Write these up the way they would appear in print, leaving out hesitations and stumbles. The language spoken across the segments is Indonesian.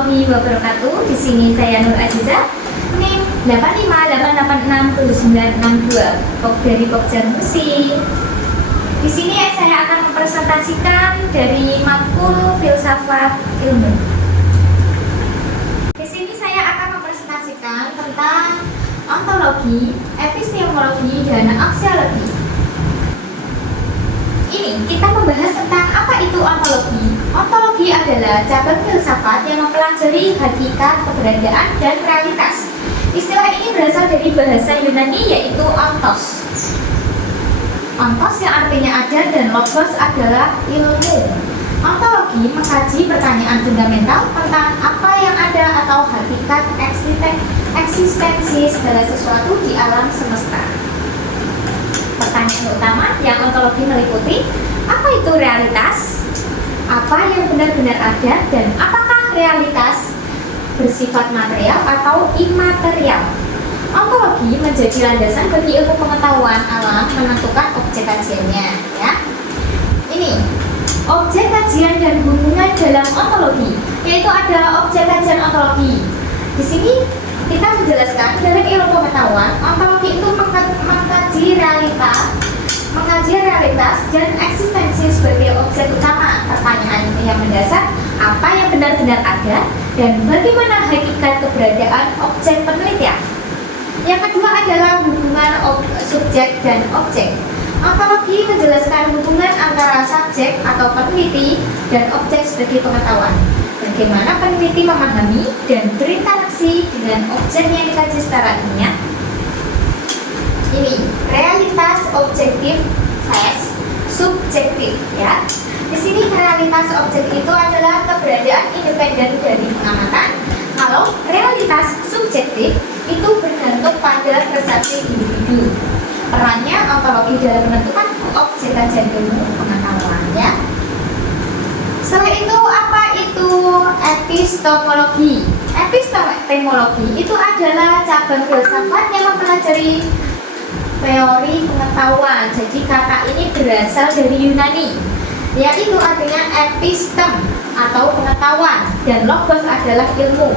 warahmatullahi wabarakatuh. Di sini saya Nur Aziza, NIM 858862962 dari Pokja Musik. Di sini saya akan mempresentasikan dari matkul filsafat ilmu. Di sini saya akan mempresentasikan tentang ontologi, epistemologi, dan aksiologi. Ini kita membahas tentang apa itu ontologi. Ontologi adalah cabang filsafat yang mempelajari hakikat, keberadaan, dan realitas. Istilah ini berasal dari bahasa Yunani yaitu ontos. Ontos yang artinya ada dan logos adalah ilmu. Ontologi mengkaji pertanyaan fundamental tentang apa yang ada atau hakikat eksistensi segala sesuatu di alam semesta. Pertanyaan utama yang ontologi meliputi, apa itu realitas? Apa yang benar-benar ada dan apakah realitas bersifat material atau imaterial? Ontologi menjadi landasan bagi ilmu pengetahuan alam menentukan objek kajiannya, ya. Ini objek kajian dan hubungan dalam ontologi, yaitu ada objek kajian ontologi. Di sini kita menjelaskan dalam ilmu pengetahuan, ontologi itu mengkaji realitas dan eksistensi sebagai objek utama. Pertanyaan yang mendasar, apa yang benar-benar ada dan bagaimana hakikat keberadaan objek penelitian. Yang kedua adalah hubungan subjek dan objek. Ontologi menjelaskan hubungan antara subjek atau peneliti dan objek sebagai pengetahuan. Bagaimana peneliti memahami dan berinteraksi dengan objek yang dikaji secara ilmiah. Ini realitas objektif versus subjektif, ya. Di sini realitas objektif itu adalah keberadaan independen dari pengamatan. Kalau realitas subjektif itu bergantung pada persepsi individu. Perannya ontologi dalam menentukan objek kajian ilmu pengetahuan, ya. Setelah itu, apa itu epistemologi? Epistemologi itu adalah cabang filsafat yang mempelajari teori pengetahuan. Jadi kata ini berasal dari Yunani, yaitu artinya epistem atau pengetahuan dan logos adalah ilmu.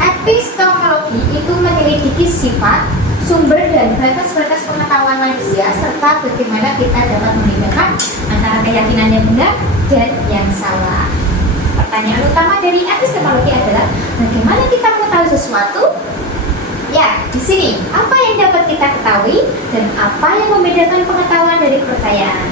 Epistemologi itu menyelidiki sifat, sumber dan batas-batas pengetahuan manusia serta bagaimana kita dapat membedakan antara keyakinan yang benar dan yang salah. Pertanyaan utama dari epistemologi adalah bagaimana kita mengetahui sesuatu? Ya, di sini apa yang dapat kita ketahui dan apa yang membedakan pengetahuan dari kepercayaan.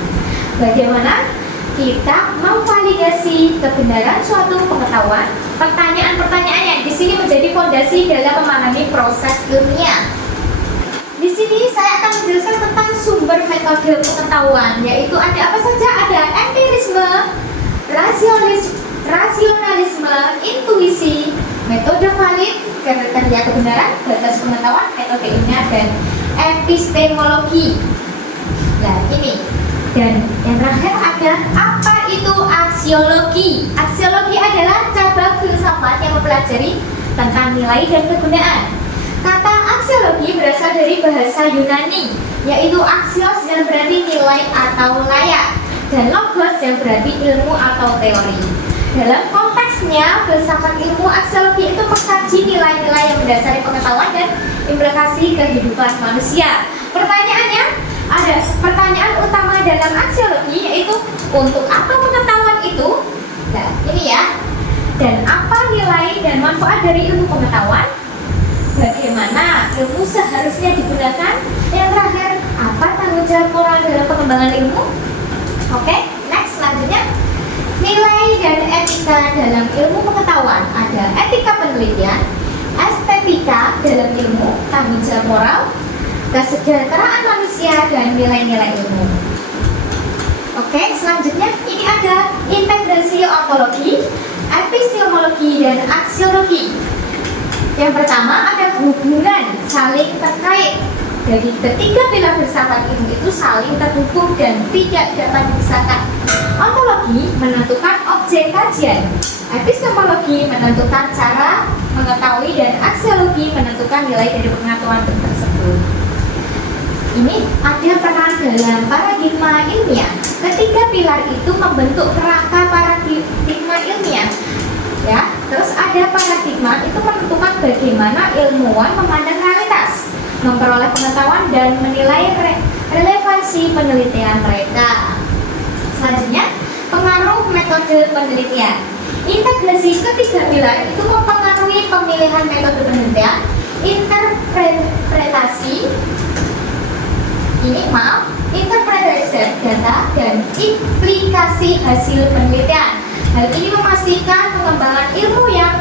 Bagaimana kita memvalidasi kebenaran suatu pengetahuan? Pertanyaan-pertanyaan yang di sini menjadi fondasi dalam memahami proses ilmiah. Di sini saya akan menjelaskan tentang sumber metode pengetahuan, yaitu ada apa saja? Ada empirisme, rasionalisme, intuisi, metode valid, kriteria kebenaran, batas pengetahuan, metode ilmiah, dan epistemologi. Nah, ini. Dan yang terakhir ada apa itu aksiologi? Aksiologi adalah cabang filsafat yang mempelajari tentang nilai dan kegunaan. Kata aksiologi berasal dari bahasa Yunani, yaitu aksios yang berarti nilai atau layak, dan logos yang berarti ilmu atau teori. Dalam konteksnya, filsafat ilmu aksiologi itu mengkaji nilai-nilai yang mendasari pengetahuan dan implikasi kehidupan manusia. Pertanyaannya, ada pertanyaan utama dalam aksiologi, yaitu untuk apa pengetahuan itu? Nah, ini ya. Dan apa nilai dan manfaat dari ilmu pengetahuan? Bagaimana ilmu seharusnya digunakan? Yang terakhir, apa tanggung jawab moral dalam pengembangan ilmu? Oke, next, selanjutnya nilai dan etika dalam ilmu pengetahuan. Ada etika penelitian, estetika dalam ilmu, tanggung jawab moral, kesejahteraan manusia, dan nilai-nilai ilmu. Oke, selanjutnya ini ada integrasi ontologi, epistemologi, dan aksiologi. Yang pertama ada hubungan saling terkait. Jadi ketiga pilar filsafat ilmu itu saling terhubung dan tidak dapat dipisahkan. Ontologi menentukan objek kajian, epistemologi menentukan cara mengetahui, dan aksiologi menentukan nilai dari pengetahuan tersebut. Ini ada peran dalam paradigma ilmiah. Ketiga pilar itu membentuk kerangka paradigma ilmiah. Ya, terus ada ada paradigma itu menentukan bagaimana ilmuwan memandang realitas, memperoleh pengetahuan dan menilai relevansi penelitian mereka. Selanjutnya, pengaruh metode penelitian. Integrasi ketiga pilar itu mempengaruhi pemilihan metode penelitian, interpretasi data dan implikasi hasil penelitian. Hal ini memastikan pengembangan ilmu yang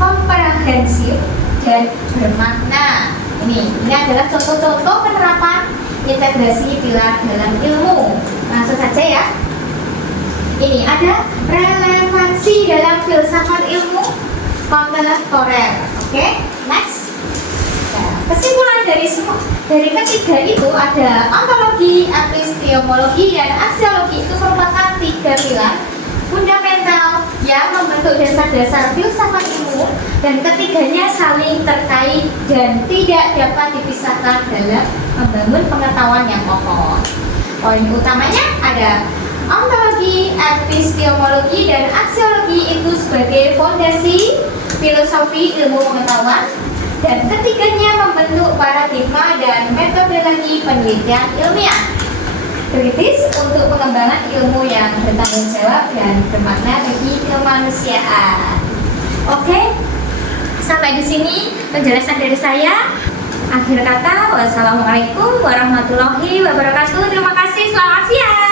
komprehensif dan bermakna. Ini adalah contoh-contoh penerapan integrasi pilar dalam ilmu. Langsung saja ya. Ini ada relevansi dalam filsafat ilmu kontemporer. Oke, next. Nah, kesimpulan dari ketiga itu ada ontologi, epistemologi, dan aksiologi. Itu merupakan tiga pilar fundamental yang membentuk dasar-dasar filsafat ilmu, dan ketiganya saling terkait dan tidak dapat dipisahkan dalam membangun pengetahuan yang kokoh. Poin utamanya ada ontologi, epistemologi, dan aksiologi itu sebagai fondasi filosofi ilmu pengetahuan, dan ketiganya membentuk paradigma dan metodologi penelitian ilmiah kritis untuk pengembangan ilmu yang bertanggung jawab dan bermakna bagi kemanusiaan. Oke, sampai di sini penjelasan dari saya. Akhir kata, wassalamualaikum warahmatullahi wabarakatuh. Terima kasih, selamat siang.